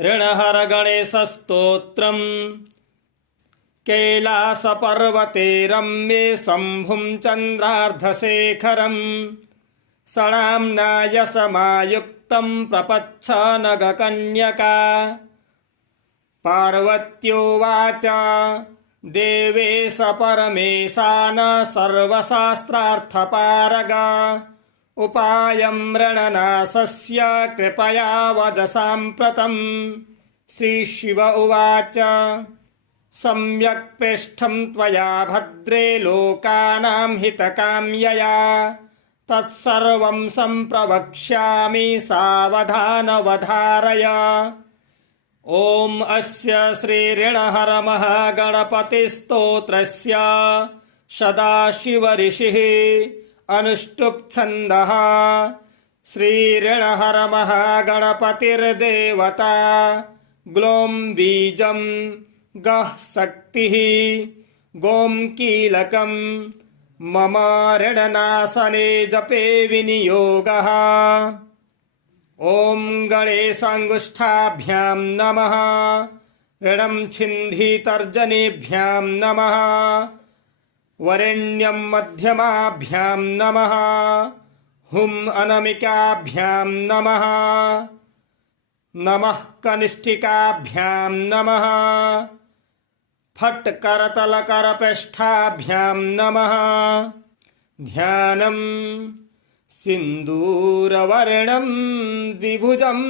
ऋणहर गणेशस्तोत्रम् कैलासपर्वते रम्ये शम्भुं चन्द्रार्धशेखरम् सणाम्नाय समायुक्तं प्रपच्छ नगकन्यका। पार्वत्योवाच देवेश परमेशान सर्वशास्त्रार्थपारग उपायं ऋणनाशस्य कृपया वद साम्प्रतम्। श्रीशिव उवाच सम्यक् प्रेष्ठं त्वया भद्रे लोकानां हितकाम्यया तत्सर्वं सम्प्रवक्ष्यामि सावधानवधारय। ॐ अस्य श्रीऋणहर महागणपतिस्तोत्रस्य सदाशिव ऋषिः अनुष्टुप् छन्दः। श्रीऋणहर महागणपतिर्देवता ग्लौं बीजं गः शक्तिः गों कीलकं मम ऋणनाशने जपे विनियोगः। ॐ गणेशाङ्गुष्ठाभ्यां नमः। ऋणं छिन्धितर्जनीभ्यां नमः। वरेण्यं मध्यमाभ्यां नमः। हुं अनामिकाभ्यां नमः। नमः कनिष्ठिकाभ्यां नमः। फट् करतलकरपृष्ठाभ्यां नमः। ध्यानं सिन्दूरवर्णं द्विभुजं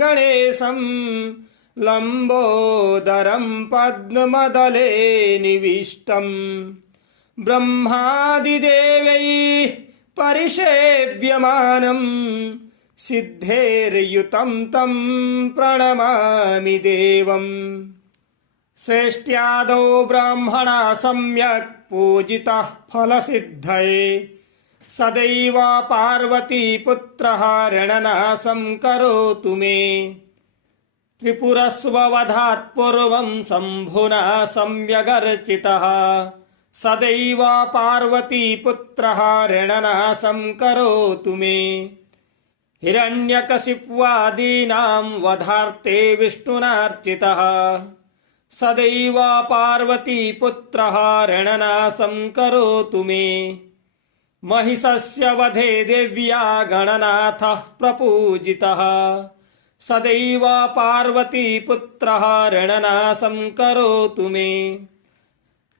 गणेशं लम्बोदरं पद्मदले निविष्टं ब्रह्मादिदेवैः परिसेव्यमानं सिद्धेर्युतं तं प्रणमामि देवम्। श्रेष्ट्यादौ ब्राह्मणा सम्यक् पूजितः फलसिद्धये सदैव पार्वतीपुत्रः ऋणनाशं करोतु मे। त्रिपुरस्ववधात् पूर्वं शम्भुना सम्यगर्चितः सदैव पार्वतीपुत्रः ऋणनाशं करोतु मे। हिरण्यकशिप्वादीनां वधार्थे विष्णुनार्चितः सदैव पार्वतीपुत्रः ऋणनाशं करोतु मे। महिषस्य वधे देव्या गणनाथः प्रपूजितः सदैव पार्वतीपुत्रः ऋणनाशं करोतु मे।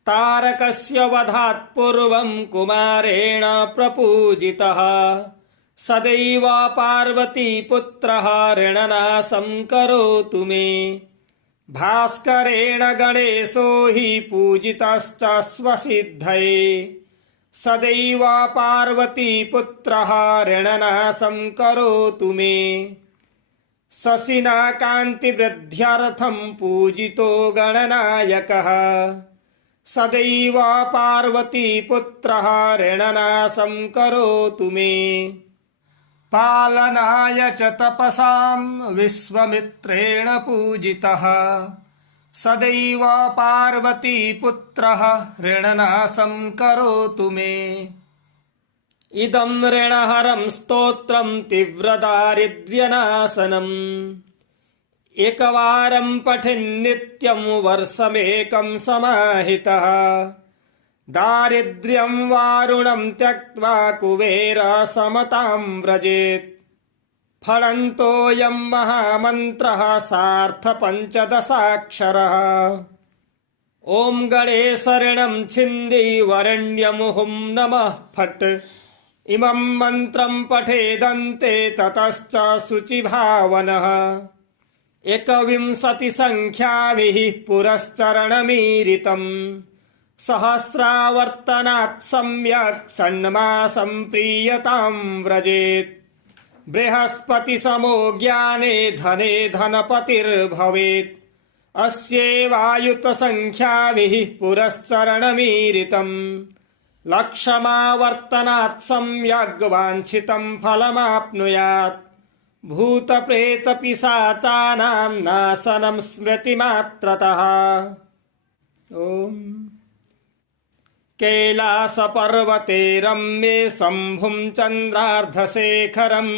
तारकस्य वधात् पूर्वं कुमारेण प्रपूजितः सदैव पार्वतीपुत्रः ऋणनाशं करोतु मे। भास्करेण गणेशो हि पूजितश्च स्वसिद्धये सदैव पार्वतीपुत्रः ऋणनाशं करोतु मे। शशिना कान्तिवृद्ध्यर्थं पूजितो गणनायकः सदैव पार्वतीपुत्रः ऋणनाशं करोतु मे। पालनाय च तपसां विश्वामित्रेण पूजितः सदैव पार्वतीपुत्रः ऋणनाशं करोतु मे। इदं ऋणहरं स्तोत्रं तीव्रदारिद्र्यनाशनम् एकवारं पठन्नित्यं वर्षमेकं समाहितः दारिद्र्यं वारुणं त्यक्त्वा कुबेरसमतां व्रजेत्। फलन्तोऽयं महामन्त्रः सार्धपञ्चदशाक्षरः। ॐ गणेश ऋणं छिन्धि वरेण्यं हुं नमः फट् इमं मन्त्रं पठेदन्ते ततश्च शुचिभावनः। 21 संख्याभिः पुरश्चरणमीरितम् सहस्रावर्तनात् सम्यक् षण्मासं प्रीयतां व्रजेत्। बृहस्पतिसमो ज्ञाने धने धनपतिर्भवेत् अस्यैवायुतसंख्याभिः पुरश्चरणमीरितम्। लक्षमावर्तनात् सम्यग् वाञ्छितं फलमाप्नुयात्। भूतप्रेतपिशाचानां नाशनं स्मृतिमात्रतः। ॐ कैलासपर्वते रम्ये शम्भुं चन्द्रार्धशेखरं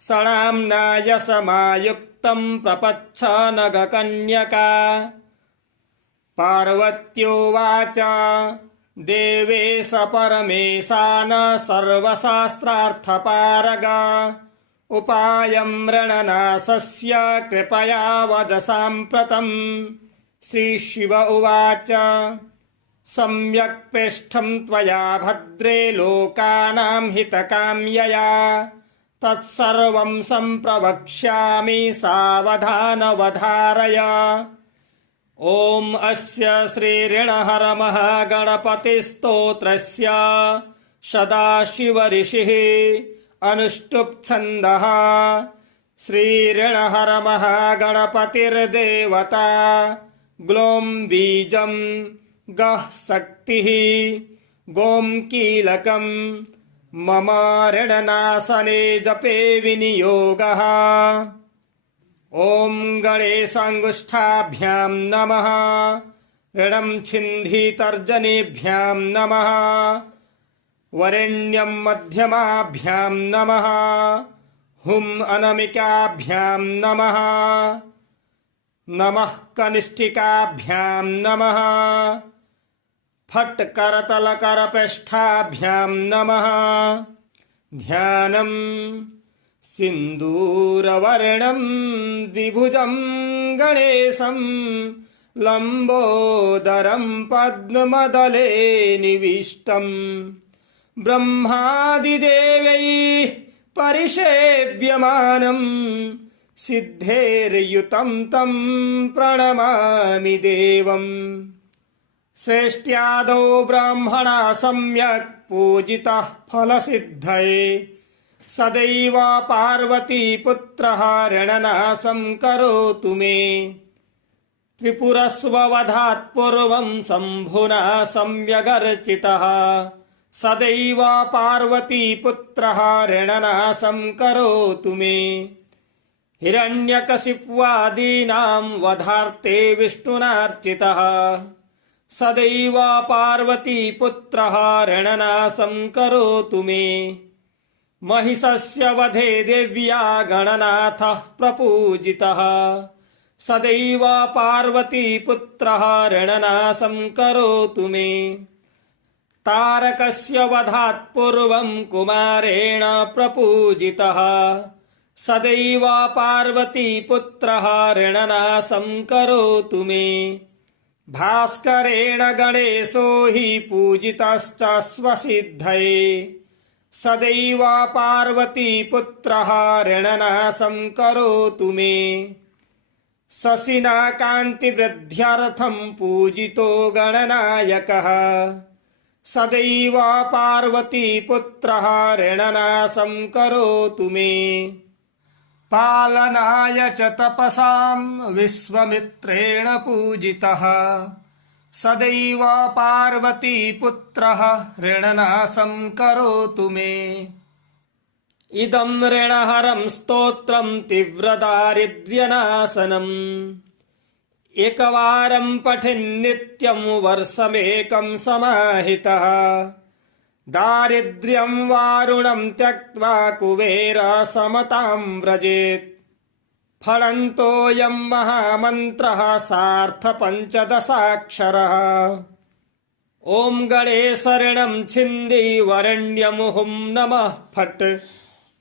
सणाम्नाय समायुक्त युक्तं प्रपच्छ नगकन्यका। पार्वत्योवाच देवेश परमेशान सर्वशास्त्रार्थपारग उपायं मृणनाशस्य कृपया वद साम्प्रतम्। श्रीशिव उवाच सम्यक् प्रेष्ठं त्वया भद्रे लोकानां हितकाम्यया तत्सर्वं सम्प्रवक्ष्यामि सावधानवधारय। ॐ अस्य श्रीऋणहरमहागणपतिस्तोत्रस्य सदाशिवऋषिः अनुष्टुप् छन्दः। श्रीऋणहरमहागणपतिर्देवता ग्लों बीजं गः शक्तिः गों कीलकं मम ऋणनाशने जपे विनियोगः। ॐ गणेशाङ्गुष्ठाभ्यां नमः। ऋणं छिन्धितर्जनीभ्यां नमः। वरेण्यं मध्यमाभ्यां नमः। हुं अनामिकाभ्यां नमः। नमः कनिष्ठिकाभ्यां नमः। फट् करतलकरपृष्ठाभ्यां नमः। ध्यानं सिन्दूरवर्णं द्विभुजं गणेशं लम्बोदरं पद्मदले निविष्टम् ब्रह्मादिदेवैः परिसेव्यमानं सिद्धेर्युतं तं प्रणमामि देवम्। श्रेष्ट्यादौ ब्राह्मणा सम्यक् पूजितः फलसिद्धये सदैव पार्वतीपुत्रः ऋणनाशं करोतु मे। त्रिपुरस्ववधात् पूर्वं शम्भुना सम्यगर्चितः सदैव पार्वतीपुत्रः ऋणनाशं करोतु मे। हिरण्यकशिप्वादीनां वधार्थे विष्णुनार्चितः सदैव पार्वतीपुत्रः ऋणनाशं करोतु मे। महिषस्य वधे देव्या गणनाथः प्रपूजितः सदैव पार्वतीपुत्रः ऋणनाशं करोतु मे। तारकस्य वधात् पूर्वं कुमारेण प्रपूजितः सदैव पार्वतीपुत्रः ऋणनाशं करोतु मे। भास्करेण गणेशो हि पूजितश्च स्वसिद्धये सदैव पार्वतीपुत्रः ऋणनाशं करोतु मे। शशिना कान्तिवृद्ध्यर्थं पूजितो गणनायकः सदैव पार्वतीपुत्रः ऋणनाशं करोतु मे। पालनाय च तपसां विश्वामित्रेण पूजितः सदैव पार्वतीपुत्रः ऋणनाशं करोतु मे। इदं ऋणहरं स्तोत्रं तीव्रदारिद्र्यनाशनम् एकवारं पठेन्नित्यं वर्षमेकं समाहितः। दारिद्र्यं वारुणं त्यक्त्वा कुबेरसमतां व्रजेत्। फलन्तोऽयं महामन्त्रः सार्धपञ्चदशाक्षरः। ॐ गणेशऋणं छिन्दी वरेण्यं हुं नमः फट्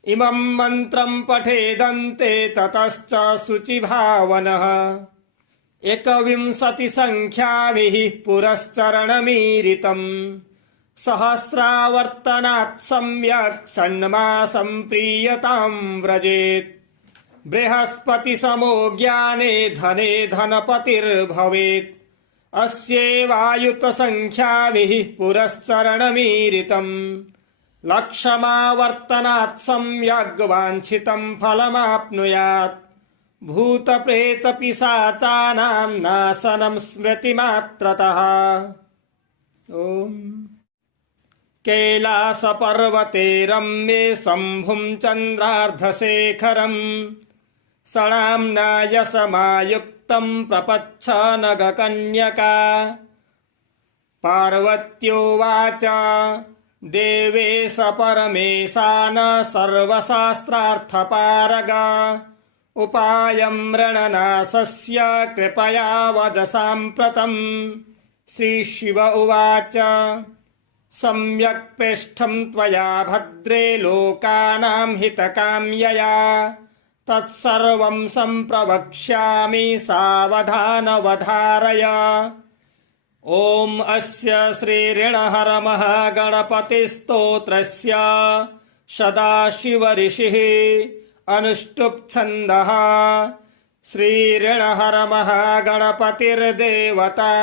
इमं मन्त्रं पठेदन्ते ततश्च शुचिभावनः। 21 संख्याभिः पुरश्चरणमीरितम् सहस्रावर्तनात् सम्यक् षण्मासं प्रीयतां व्रजेत्। बृहस्पतिसमो ज्ञाने धने धनपतिर्भवेत्। अस्यैवायुतसंख्याभिः पुरश्चरणमीरितम् लक्षमावर्तनात् सम्यग् वाञ्छितं फलमाप्नुयात्। भूतप्रेतपिशाचानां नाशनं स्मृतिमात्रतः। ॐ कैलासपर्वते रम्ये शम्भुं चन्द्रार्धशेखरम् षडाम्नायसमायुक्तं प्रपच्छ नगकन्यका। पार्वत्योवाच देवेश परमेशान सर्वशास्त्रार्थपारग उपायं रणनाशस्य कृपया वद साम्प्रतम्। श्रीशिव उवाच सम्यक् प्रेष्ठं त्वया भद्रे लोकानां हितकाम्यया तत्सर्वं सम्प्रवक्ष्यामि सावधानवधारय। ॐ अस्य श्रीऋणहर महागणपतिस्तोत्रस्य सदाशिवऋषिः अनुष्टुप् छन्दः। श्रीऋणहर महागणपतिर्देवता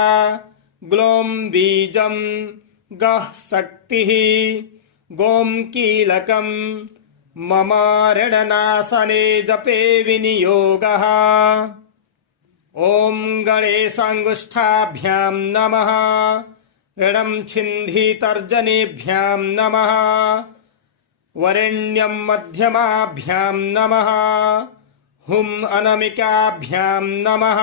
ग्लों बीजं गः शक्तिः गों कीलकं मम ऋणनाशने जपे विनियोगः। ॐ गणेशाङ्गुष्ठाभ्यां नमः। ऋणं छिन्धितर्जनीभ्यां नमः। वरेण्यं मध्यमाभ्यां नमः। हुं अनामिकाभ्यां नमः।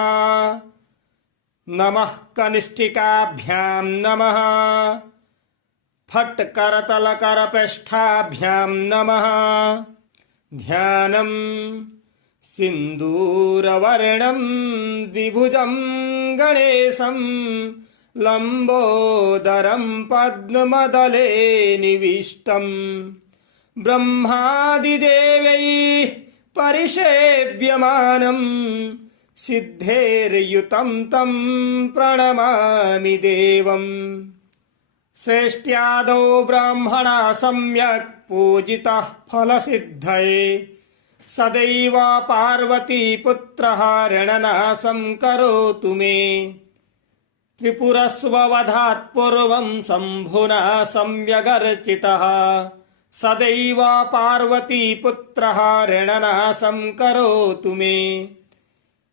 नमः कनिष्ठिकाभ्यां नमः। फट् करतलकरपृष्ठाभ्यां नमः। ध्यानम् सिन्दूरवर्णं द्विभुजं गणेशं लम्बोदरं पद्मदले निविष्टम् ब्रह्मादिदेवैः परिसेव्यमानं सिद्धेर्युतं तं प्रणमामि देवम्। श्रेष्ट्यादौ ब्राह्मणा सम्यक् पूजितः फलसिद्धये सदैव पार्वतीपुत्रः ऋणनाशं करोतु मे। त्रिपुरस्ववधात् पूर्वं शम्भुना सम्यगर्चितः सदैव पार्वतीपुत्रः ऋणनाशं करोतु मे।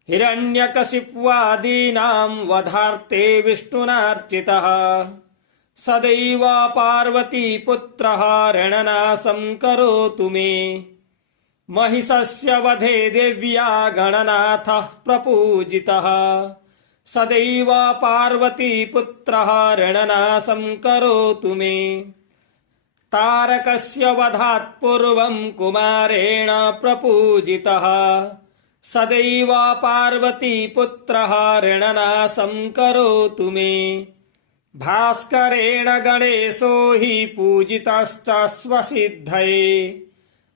हिरण्यकशिप्वादीनां वधार्थे विष्णुनार्चितः सदैव पार्वतीपुत्रः ऋणनाशं करोतु मे। महिषस्य वधे देव्या गणनाथः प्रपूजितः सदैव पार्वतीपुत्रः ऋणनाशं करोतु मे। तारकस्य वधात् पूर्वं कुमारेण प्रपूजितः सदैव पार्वतीपुत्रः ऋणनाशं करोतु मे। भास्करेण गणेशो हि पूजितश्च स्वसिद्धये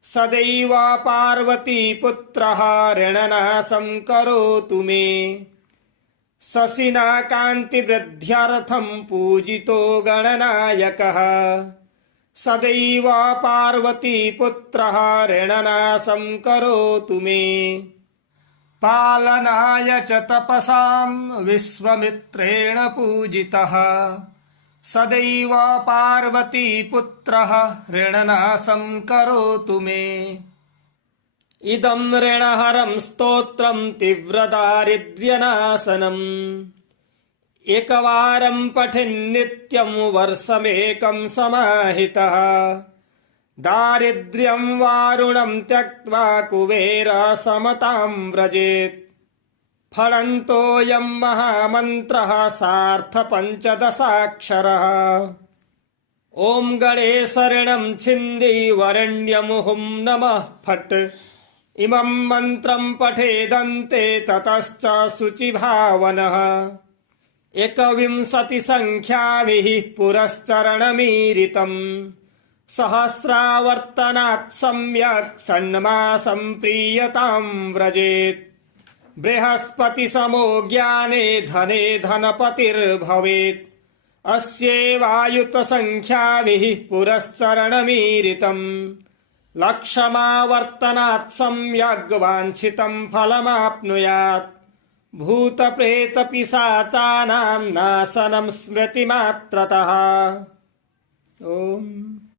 सदैव पार्वतीपुत्रः ऋणनाशं करोतु मे। शशिना कान्तिवृद्ध्यर्थं पूजितो गणनायकः सदैव पार्वतीपुत्रः ऋणनाशं करोतु मे। पालनाय च तपसां विश्वामित्रेण पूजितः सदैव पार्वतीपुत्रः ऋणनाशं करोतु मे। इदं ऋणहरं स्तोत्रं तीव्रदारिद्र्यनाशनम् एकवारं पठन्नित्यं वर्षमेकं समाहितः दारिद्र्यं वारुणं त्यक्त्वा कुबेरसमतां व्रजेत्। फलन्तोऽयं महामन्त्रः सार्धपञ्चदशाक्षरः। ॐ गणेशऋणं छिन्दी वरेण्यं हुं नमः फट् इमं मन्त्रं पठेदन्ते ततश्च शुचिभावनः। 21 संख्याभिः पुरश्चरणमीरितम् सहस्रावर्तनात् सम्यक् षण्मासं प्रीयतां व्रजेत्। बृहस्पतिसमो ज्ञाने धने धनपतिर्भवेत् अस्यैवायुतसंख्याभिः पुरश्चरणमीरितम्। लक्षमावर्तनात् सम्यग् वाञ्छितं फलमाप्नुयात्। भूतप्रेतपिशाचानां नाशनं स्मृतिमात्रतः। ओम।